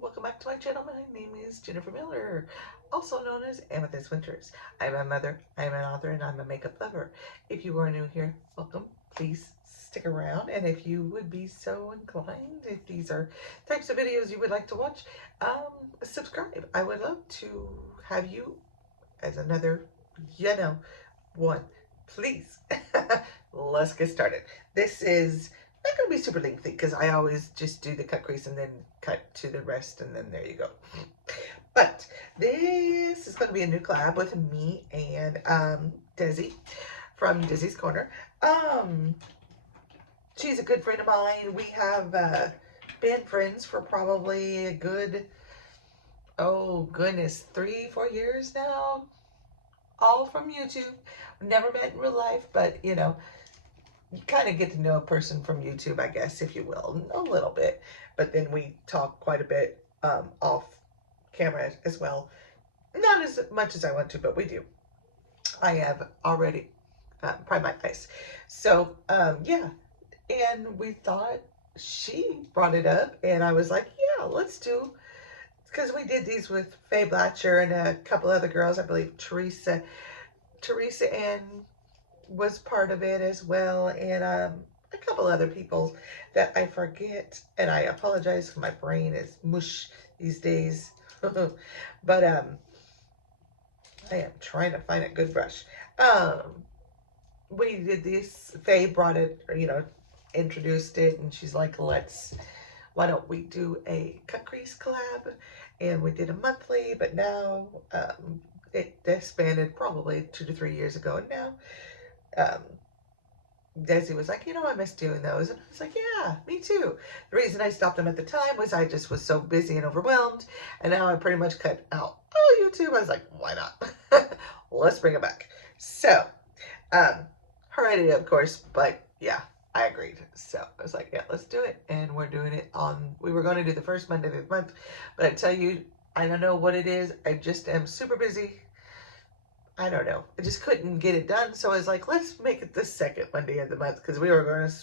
welcome back to my channel. My name is Jennifer Miller, also known as Amethyst Winters. I'm a mother, I'm an author, and I'm a makeup lover. If you are new here, welcome. Please stick around, and if you would be so inclined, if these are types of videos you would like to watch, subscribe. I would love to have you as another, one. Please, let's get started. This is not going to be super lengthy because I always just do the cut crease and then cut to the rest, and then there you go. But this is going to be a new collab with me and Desi from Desi's Corner. She's a good friend of mine. We have been friends for probably a good, oh goodness, 3-4 years now. All from YouTube. Never met in real life, but you know, you kind of get to know a person from YouTube, I guess, if you will, a little bit. But then we talk quite a bit off camera as well. Not as much as I want to, but we do. I have already primed my face. So, yeah. And we thought, she brought it up, and I was like, yeah, let's do, because we did these with Faye Blatcher and a couple other girls. I believe Teresa Ann was part of it as well, and a couple other people that I forget, and I apologize, my brain is mush these days. But I am trying to find a good brush. We did this, Faye brought it, or, you know, introduced it, and she's like, why don't we do a cut crease collab? And we did a monthly, but now it disbanded probably 2 to 3 years ago. And now Desi was like, you know, I miss doing those. And I was like, yeah, me too. The reason I stopped them at the time was I just was so busy and overwhelmed. And now I pretty much cut out all YouTube. I was like, why not? Let's bring it back. So, her idea, of course, but yeah, I agreed. So I was like, yeah, let's do it. And we're doing it on, we were going to do the first Monday of the month, but I tell you, I don't know what it is. I just am super busy. I don't know. I just couldn't get it done. So I was like, let's make it the second Monday of the month, because we were going to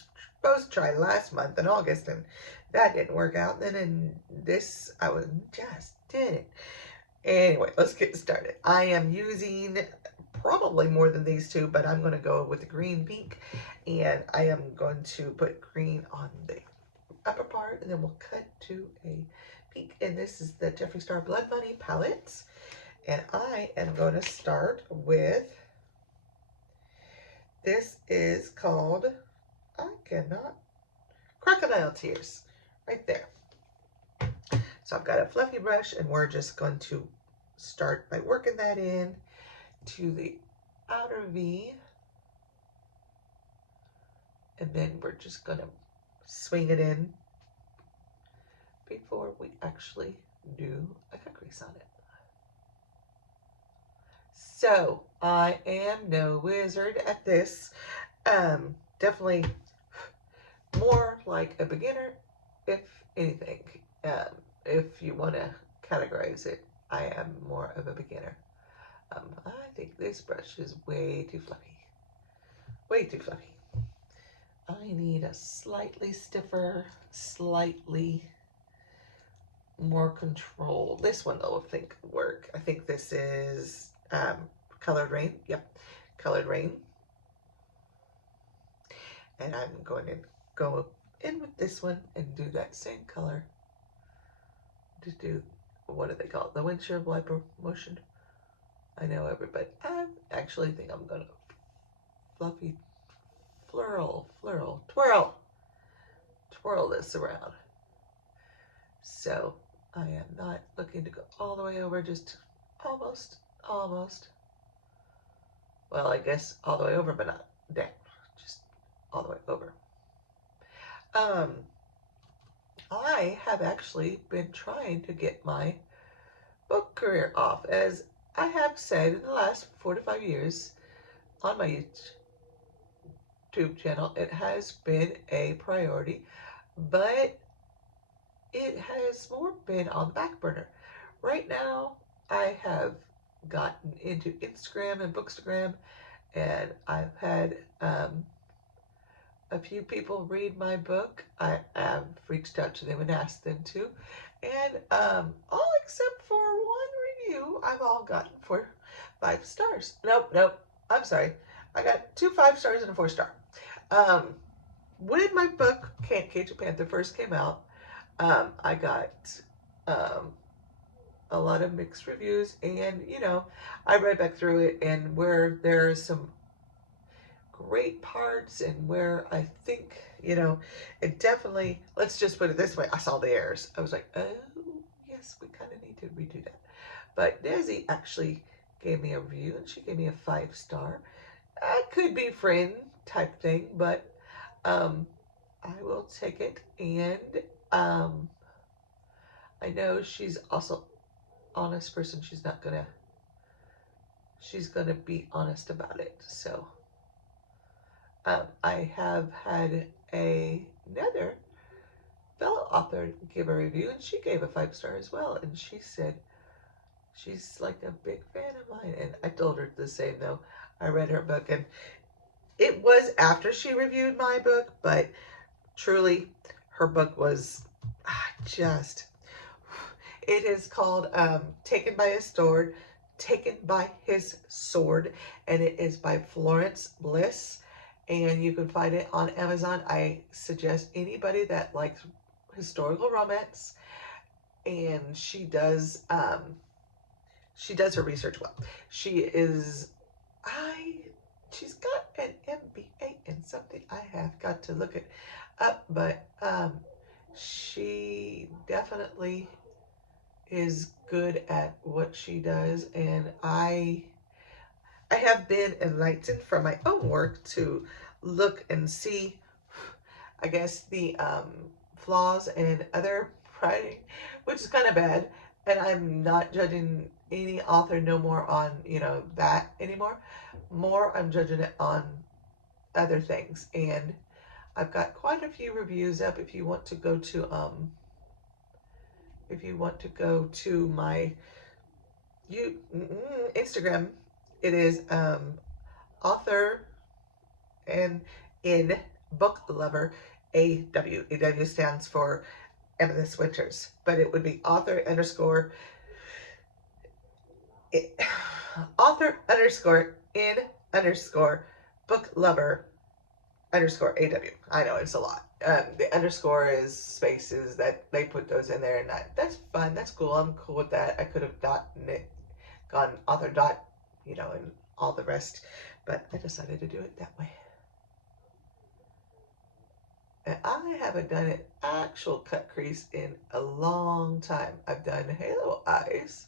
supposed to try last month in August, and that didn't work out. And then in this, I was just did it. Anyway, let's get started. I am using probably more than these two, but I'm going to go with the green pink, and I am going to put green on the upper part, and then we'll cut to a pink. And this is the Jeffree Star Blood Money palette, and I am going to start with, this is called, Crocodile Tears, right there. So I've got a fluffy brush, and we're just going to start by working that in to the outer V, and then we're just going to swing it in before we actually do a cut crease on it. So I am no wizard at this. Definitely more like a beginner, if anything. If you want to categorize it, I am more of a beginner. I think this brush is way too fluffy. Way too fluffy. I need a slightly stiffer, slightly more control. This one, though, I think would work. I think this is Colored Rain. Yep, Colored Rain. And I'm going to go in with this one and do that same color. Just do, what do they call it? The windshield wiper motion. I know everybody. I actually think I'm going to fluffy twirl this around. So I am not looking to go all the way over, just almost. Well, I guess all the way over, but not down, just all the way over. I have actually been trying to get my book career off, as I have said in the last 4 to 5 years on my YouTube channel. It has been a priority, but it has more been on the back burner. Right now, I have gotten into Instagram and Bookstagram, and I've had a few people read my book. I have reached out to them and asked them to. And all except for one review, I've all gotten for 5 stars. Nope, nope. I'm sorry. I got 2 5 stars and a 4 star. Um, when my book Can't Cage a Panther first came out, I got um, a lot of mixed reviews, and I read back through it, and where there are some great parts, and where I think it definitely, let's just put it this way, I saw the errors. I was like, oh yes, we kind of need to redo that. But Desi actually gave me a review, and she gave me a 5 star. I could be friend type thing, but I will take it. And I know she's also honest person. She's gonna be honest about it. So I have had another fellow author give a review, and she gave a 5 star as well, and she said she's like a big fan of mine. And I told her the same, though. I read her book, and it was after she reviewed my book, but truly her book was just, it is called Taken by His Sword, and it is by Florence Bliss, and you can find it on Amazon. I suggest anybody that likes historical romance, and she does her research well. She's got an MBA in something. I have got to look it up, but she definitely is good at what she does, and I have been enlightened from my own work to look and see, I guess, the flaws in other writing, which is kind of bad. And I'm not judging any author no more on that anymore. More, I'm judging it on other things. And I've got quite a few reviews up. If you want to go to my Instagram, it is author and in book lover AW. AW stands for Amethyst Winters, but it would be author underscore in underscore book lover underscore AW. I know it's a lot. The underscore is spaces that they put those in there, and that's fine. That's cool. I'm cool with that. I could have gone author dot, and all the rest, but I decided to do it that way. And I haven't done an actual cut crease in a long time. I've done halo eyes,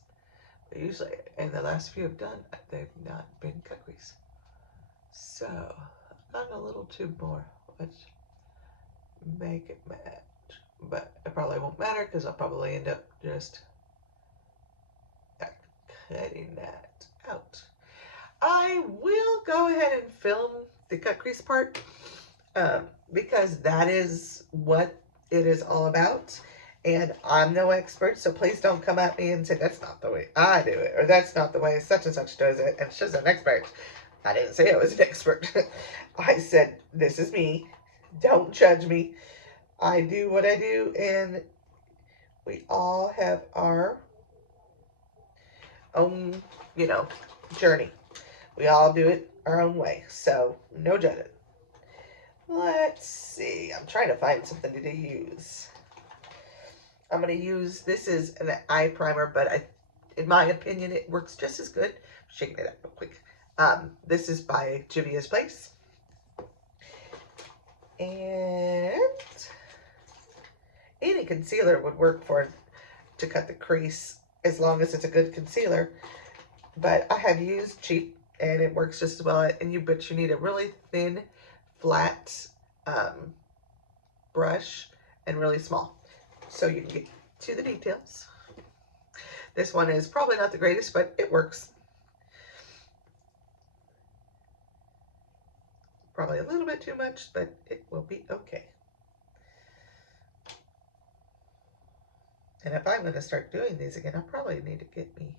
but usually in the last few I've done, they've not been cut crease. So I've gotten a little too more. Let's make it match. But it probably won't matter because I'll probably end up just cutting that out. I will go ahead and film the cut crease part because that is what it is all about. And I'm no expert, so please don't come at me and say that's not the way I do it, or that's not the way such and such does it, and she's an expert. I didn't say I was an expert. I said, this is me. Don't judge me. I do what I do, and we all have our own, journey. We all do it our own way, so no judging. Let's see. I'm trying to find something to use. I'm going to use, this is an eye primer, but in my opinion, it works just as good. Shaking it up real quick. This is by Juvia's Place. And any concealer would work to cut the crease as long as it's a good concealer. But I have used cheap, and it works just as well. But you need a really thin, flat brush and really small, so you can get to the details. This one is probably not the greatest, but it works. Probably a little bit too much, but it will be okay. And if I'm going to start doing these again, I probably need to get me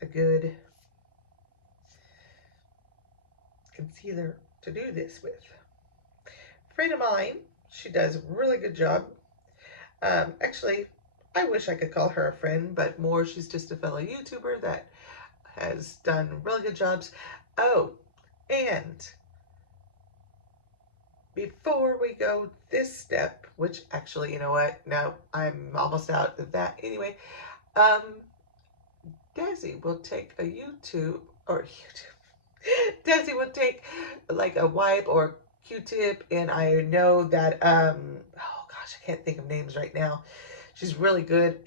a good concealer to do this with. friend of mine. She does a really good job. Actually, I wish I could call her a friend, but more she's just a fellow YouTuber that has done really good jobs. Oh, and before we go this step, which actually, you know what? Now I'm almost out of that anyway. Um, Desi will take a YouTube or YouTube. Desi will take like a wipe or Q-tip, and I know that oh gosh, I can't think of names right now. She's really good.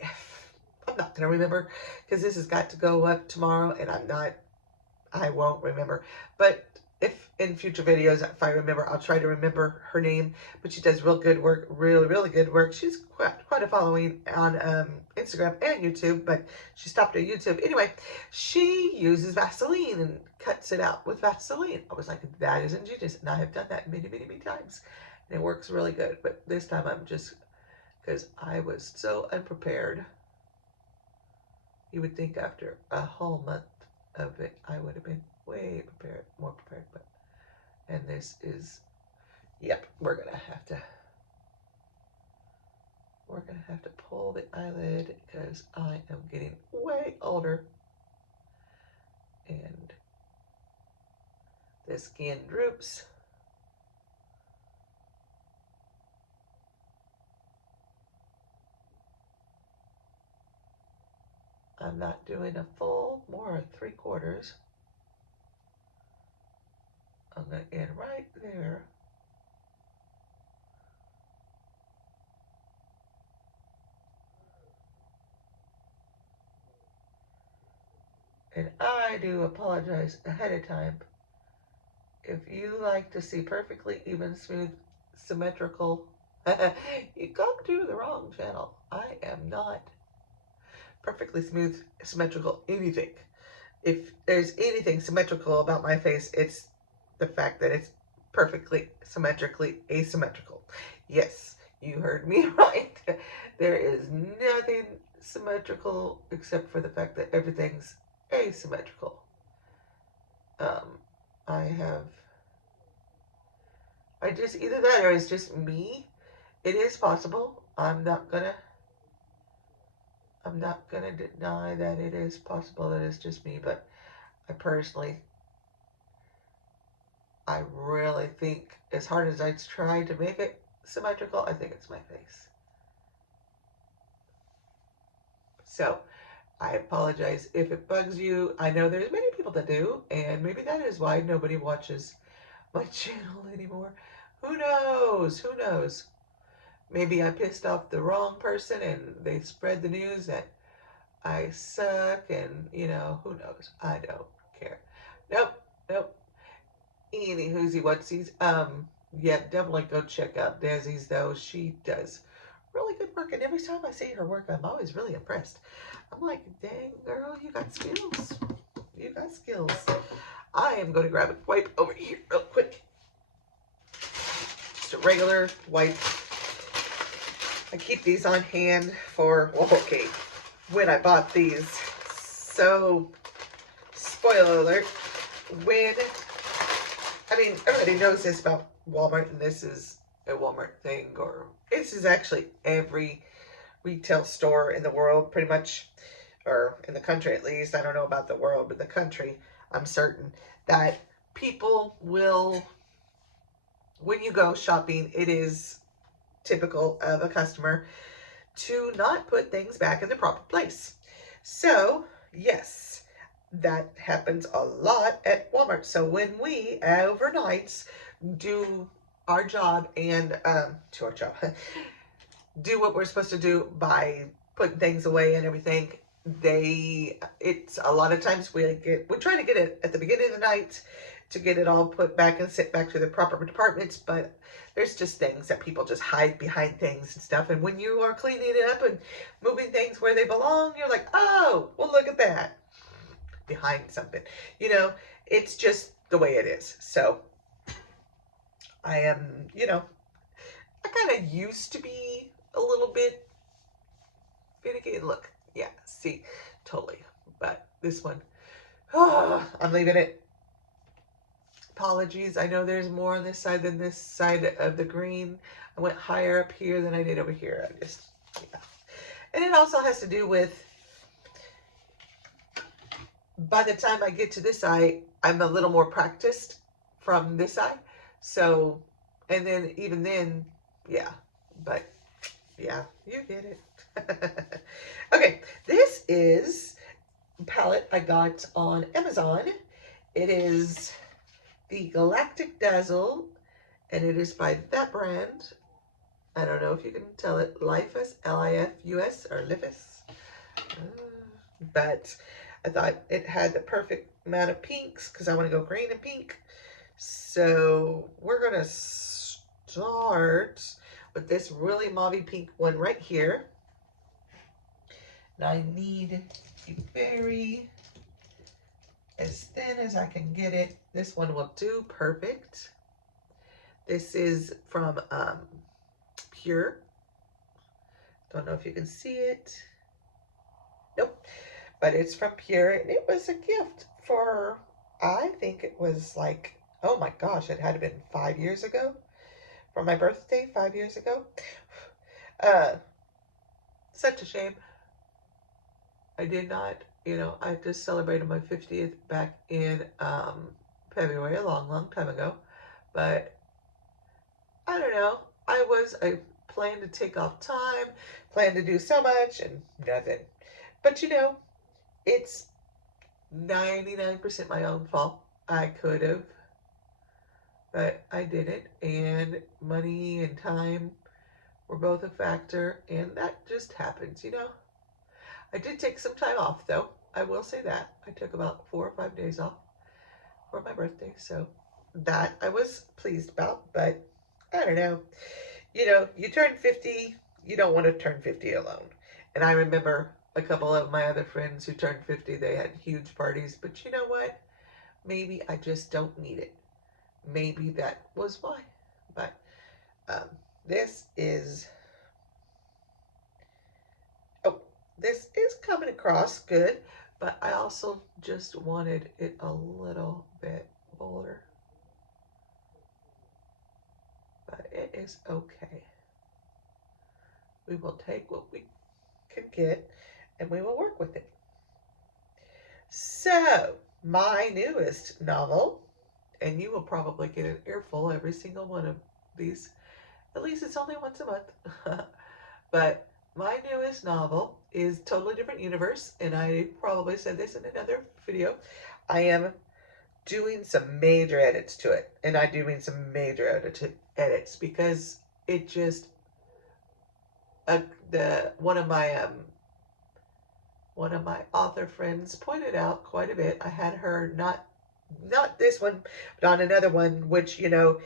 I'm not gonna remember because this has got to go up tomorrow, and I won't remember. But if in future videos, if I remember, I'll try to remember her name. But she does real good work, really good work. She's quite a following on Instagram and YouTube, but she stopped at YouTube. Anyway, she uses Vaseline and cuts it out with Vaseline. I was like, that is ingenious. And I have done that many times. And it works really good. But this time I'm just, because I was so unprepared. You would think after a whole month of it, I would have been way prepared, more prepared, but, and this is, yep, we're gonna have to pull the eyelid because I am getting way older and the skin droops. I'm not doing a full, more 3/4. I'm gonna end right there. And I do apologize ahead of time. If you like to see perfectly even, smooth, symmetrical, you come to the wrong channel. I am not perfectly smooth, symmetrical, anything. If there's anything symmetrical about my face, it's the fact that it's perfectly symmetrically asymmetrical. Yes, you heard me right. There is nothing symmetrical except for the fact that everything's asymmetrical. I just, either that or it's just me. It is possible. I'm not gonna deny that it is possible that it's just me, but I personally, I really think, as hard as I try to make it symmetrical, I think it's my face. So, I apologize if it bugs you. I know there's many people that do, and maybe that is why nobody watches my channel anymore. Who knows? Who knows? Maybe I pissed off the wrong person and they spread the news that I suck, and, you know, who knows? I don't care. Nope. Any whoozy whatsies. Yeah, definitely go check out Desi's, though. She does really good work, and every time I see her work, I'm always really impressed. I'm like, dang, girl, you got skills. You got skills. I am going to grab a wipe over here real quick. Just a regular wipe. I keep these on hand for, well, okay, when I bought these. So, spoiler alert, everybody knows this about Walmart, and this is a Walmart thing, or this is actually every retail store in the world, pretty much, or in the country at least. I don't know about the world, but the country, I'm certain that people will, when you go shopping, it is typical of a customer to not put things back in the proper place. So, yes, that happens a lot at Walmart. So when we overnights do our job and do what we're supposed to do by putting things away and everything, it's a lot of times we try to get it at the beginning of the night to get it all put back and sent back to the proper departments, but there's just things that people just hide behind things and stuff. And when you are cleaning it up and moving things where they belong, you're like, oh, well, look at that. Behind something. You know, it's just the way it is. So, I am, I kind of used to be a little bit finicky. Look, yeah, see, totally. But this one, I'm leaving it Apologies. I know there's more on this side than this side of the green. I went higher up here than I did over here. I just, yeah. And it also has to do with, by the time I get to this eye, I'm a little more practiced from this eye. So, and then even then, yeah, but yeah, you get it. Okay, this is a palette I got on Amazon. It is the Galactic Dazzle, and it is by that brand. I don't know if you can tell it, Lifus, Lifus, or Lifus. But I thought it had the perfect amount of pinks because I want to go green and pink. So we're going to start with this really mauve pink one right here. And I need a very, as thin as I can get it. This one will do perfect. This is from Pure. Don't know if you can see it. Nope. But it's from Pure, and it was a gift for, I think it was like, oh my gosh, it had to have been 5 years ago. For my birthday, 5 years ago. Such a shame. I did not, you know, I just celebrated my 50th back in February, a long, long time ago. But I don't know. I planned to take off time, planned to do so much, and nothing. But you know, it's 99% my own fault. I could have, but I didn't. And money and time were both a factor, and that just happens, you know. I did take some time off, though. I will say that. I took about 4 or 5 days off for my birthday, so that I was pleased about, but I don't know. You know, you turn 50, you don't want to turn 50 alone. And I remember a couple of my other friends who turned 50, they had huge parties, but you know what? Maybe I just don't need it. Maybe that was why. But this is, oh, this is coming across good, but I also just wanted it a little bit bolder. But it is okay. We will take what we can get and we will work with it. So, my newest novel, and you will probably get an earful every single one of these. At least it's only once a month. But my newest novel is Totally Different Universe, and I probably said this in another video. I am doing some major edits to it, and I do mean some major edits because it just one of my author friends pointed out quite a bit. I had her not this one, but on another one, which, you know,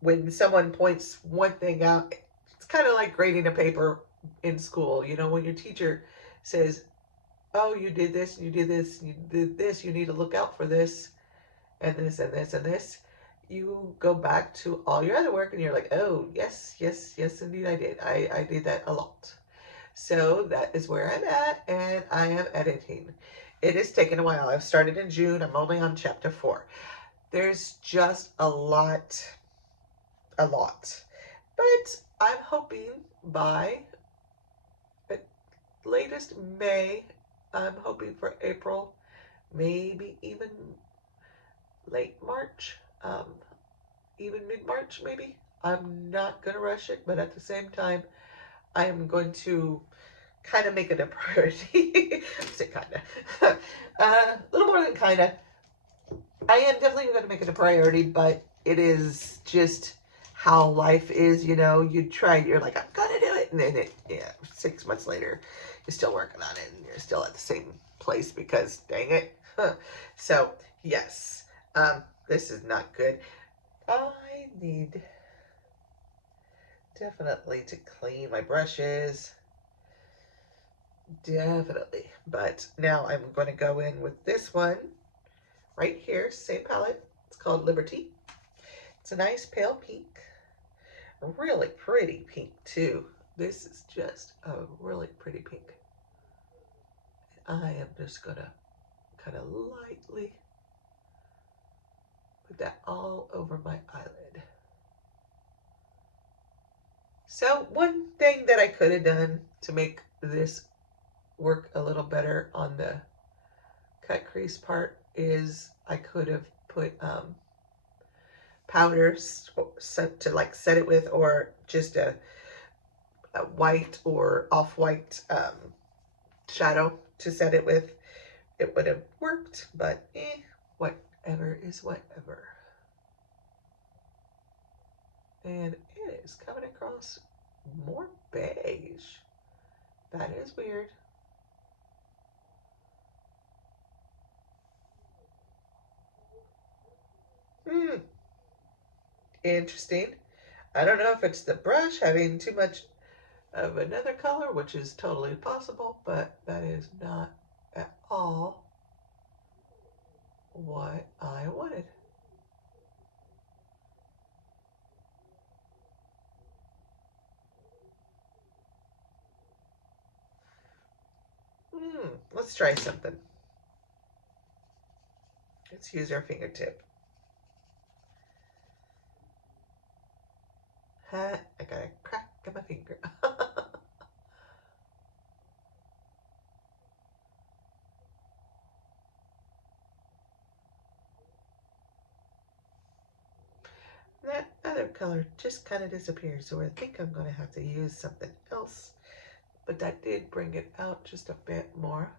when someone points one thing out, it's kind of like grading a paper in school. You know, when your teacher says, oh, you did this, you did this, you did this, you need to look out for this, and this, and this, and this. You go back to all your other work and you're like, oh, yes, yes, yes, indeed I did. I did that a lot. So that is where I'm at, and I am editing. It has taken a while. I've started in June. I'm only on chapter 4. There's just a lot. But I'm hoping by at latest May, I'm hoping for April, maybe even late March, even mid-March maybe. I'm not going to rush it, but at the same time, I am going to kind of make it a priority. I say kind of. A little more than kind of. I am definitely going to make it a priority, but it is just how life is, you know. You try, you're like, I'm going to do it. And then 6 months later, you're still working on it and you're still at the same place because dang it. So, yes, this is not good. I need definitely to clean my brushes. Definitely. But now I'm going to go in with this one right here, same palette. It's called Liberty. It's a nice pale pink. A really pretty pink too. This is just a really pretty pink. I am just going to kind of lightly put that all over my eyelid. So one thing that I could have done to make this work a little better on the cut crease part is I could have put powders to like set it with, or just a white or off-white shadow to set it with. It would have worked, but whatever is whatever. And it is coming across more beige. That is weird. Interesting. I don't know if it's the brush having too much of another color, which is totally possible, but that is not at all what I wanted. Let's try something. Let's use our fingertip. I got a crack in my finger. That other color just kind of disappeared, so I think I'm going to have to use something else. But that did bring it out just a bit more.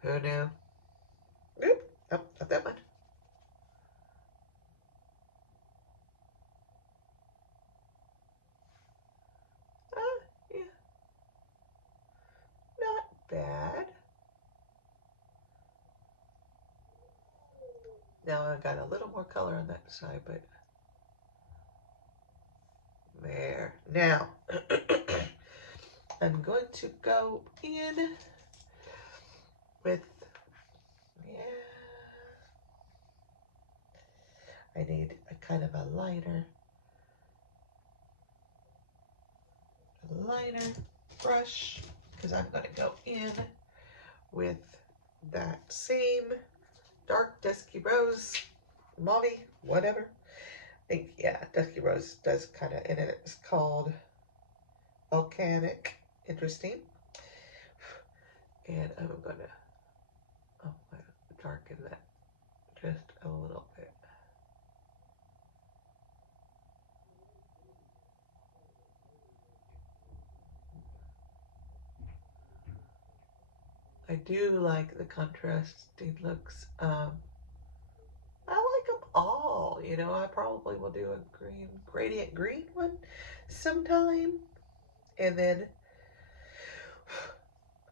Who knew? Oop, oh, not that one. Yeah, not bad. Now I've got a little more color on that side, but there. Now, I'm going to go in with, I need a kind of a liner brush, because I'm going to go in with that same dark dusky rose, mauve, whatever. I think, yeah, dusky rose does kind of, and it's called Volcanic. Interesting. And I'm going to darken that just a little bit. I do like the contrasting looks. I like them all. You know, I probably will do a gradient green one sometime. And then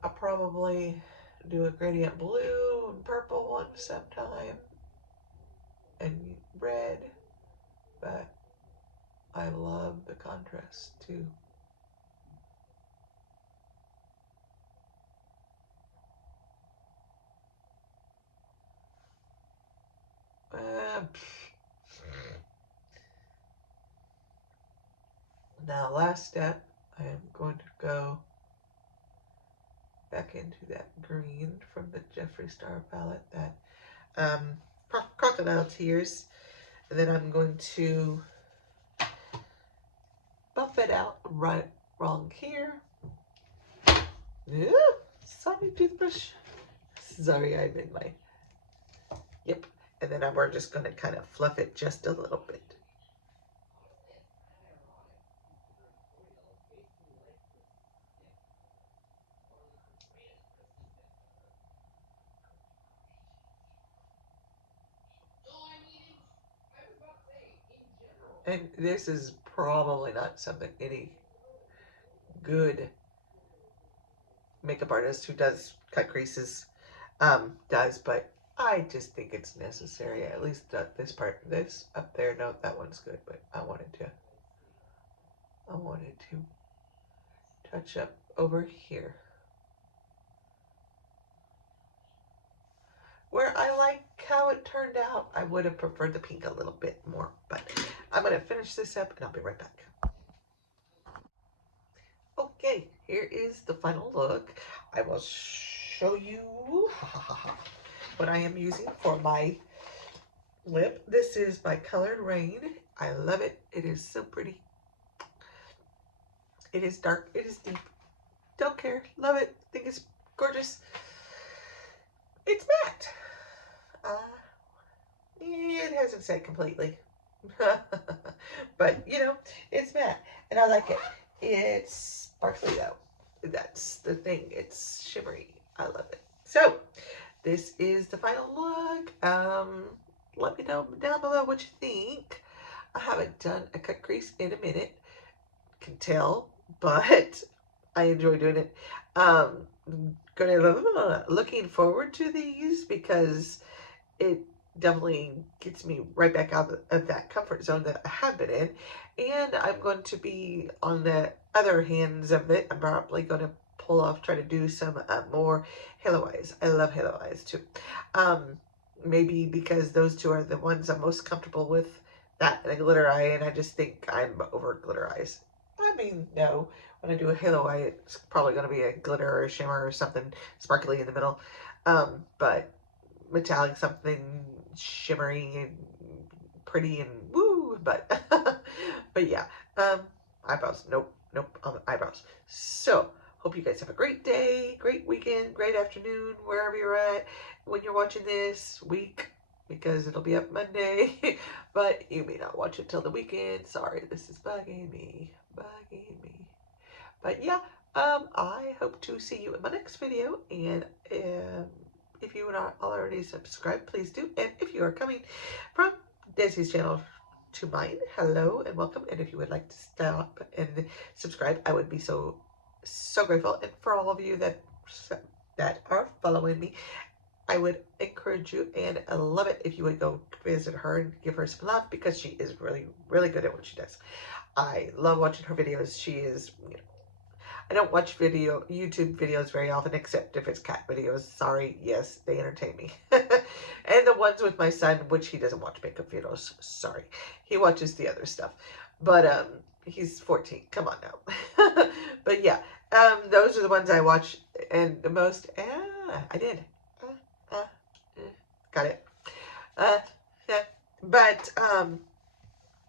I'll probably do a gradient blue and purple one sometime. And red. But I love the contrast too. Now, last step, I am going to go back into that green from the Jeffree Star palette, that Crocodile Tears, and then I'm going to buff it out right wrong here. Yeah, Sonic toothbrush. Sorry, I'm in my, yep. And then we're just going to kind of fluff it just a little bit. And this is probably not something any good makeup artist who does cut creases does, but I just think it's necessary. At least this part, this up there, no, that one's good, but I wanted to touch up over here, where I like how it turned out. I would have preferred the pink a little bit more, but I'm going to finish this up and I'll be right back. Okay, here is the final look. I will show you what I am using for my lip. This is my Colored Rain. I love it. It is so pretty. It is dark. It is deep. Don't care. Love it. Think it's gorgeous. It's matte. It hasn't said completely. But, you know, it's matte. And I like it. It's sparkly, though. That's the thing. It's shimmery. I love it. So, this is the final look. Let me know down below what you think. I haven't done a cut crease in a minute. Can tell, but I enjoy doing it. Looking forward to these because it definitely gets me right back out of that comfort zone that I have been in. And I'm going to be on the other hands of it. I'm probably going to try to do some more halo eyes. I love halo eyes too. Maybe because those two are the ones I'm most comfortable with, that and a glitter eye, and I just think I'm over glitter eyes. I mean, no, when I do a halo eye, it's probably going to be a glitter or a shimmer or something sparkly in the middle. But metallic, something shimmery and pretty and woo, but but yeah, eyebrows, nope, eyebrows. So hope you guys have a great day, great weekend, great afternoon, wherever you're at when you're watching this week, because it'll be up Monday, but you may not watch it till the weekend. Sorry, this is bugging me. But yeah, I hope to see you in my next video, and if you are not already subscribed, please do. And if you are coming from Desi's channel to mine, hello and welcome. And if you would like to stop and subscribe, I would be so grateful. And for all of you that are following me, I would encourage you and I love it if you would go visit her and give her some love, because she is really, really good at what she does. I love watching her videos. She is, you know, I don't watch YouTube videos very often, except if it's cat videos. Sorry, yes, they entertain me. And the ones with my son, which he doesn't watch makeup videos. Sorry, he watches the other stuff. But he's 14. Come on now. But yeah, those are the ones I watch, and the most. I did. Got it. Yeah. But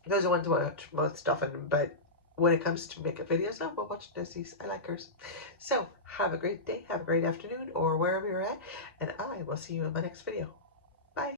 those are the ones I watch most often. But when it comes to makeup videos, I will watch Desi's. I like hers. So have a great day, have a great afternoon, or wherever you're at, and I will see you in my next video. Bye.